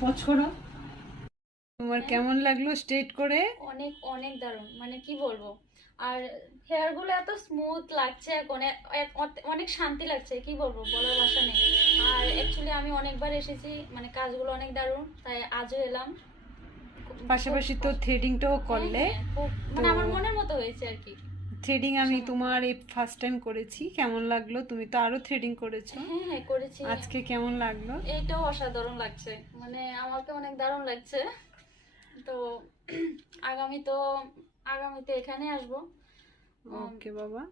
Pause করো। তোমার কেমন লাগলো স্ট্রেট করে? অনেক অনেক দারুণ, মানে কি বলবো। আর হেয়ার গুলো এত স্মুথ লাগছে এখন, অনেক শান্তি লাগছে, কি বলবো, বলার ভাষা নেই। আর অ্যাকচুয়ালি আমি অনেকবার এসেছি, মানে কাজগুলো অনেক দারুণ, তাই আজও এলাম। খুব পাশাপাশি তো থ্রেডিংটাও হ্যাঁ করলে। হ্যাঁ, খুব তো মানে আমার মনের মতো হয়েছে আর কি। থ্রেডিং আমি আশা মতো। তোমার এই ফার্স্ট টাইম করেছি, কেমন লাগলো? তুমি তো আরো থ্রেডিং করেছো, হ্যাঁ হ্যাঁ করেছি। আজকে কেমন লাগলো? এইটাও অসাধারণ লাগছে, মানে আমাকে অনেক দারুণ লাগছে। তো আগামী তো আগামীতে এখানে আসবো। ওকে বাবা।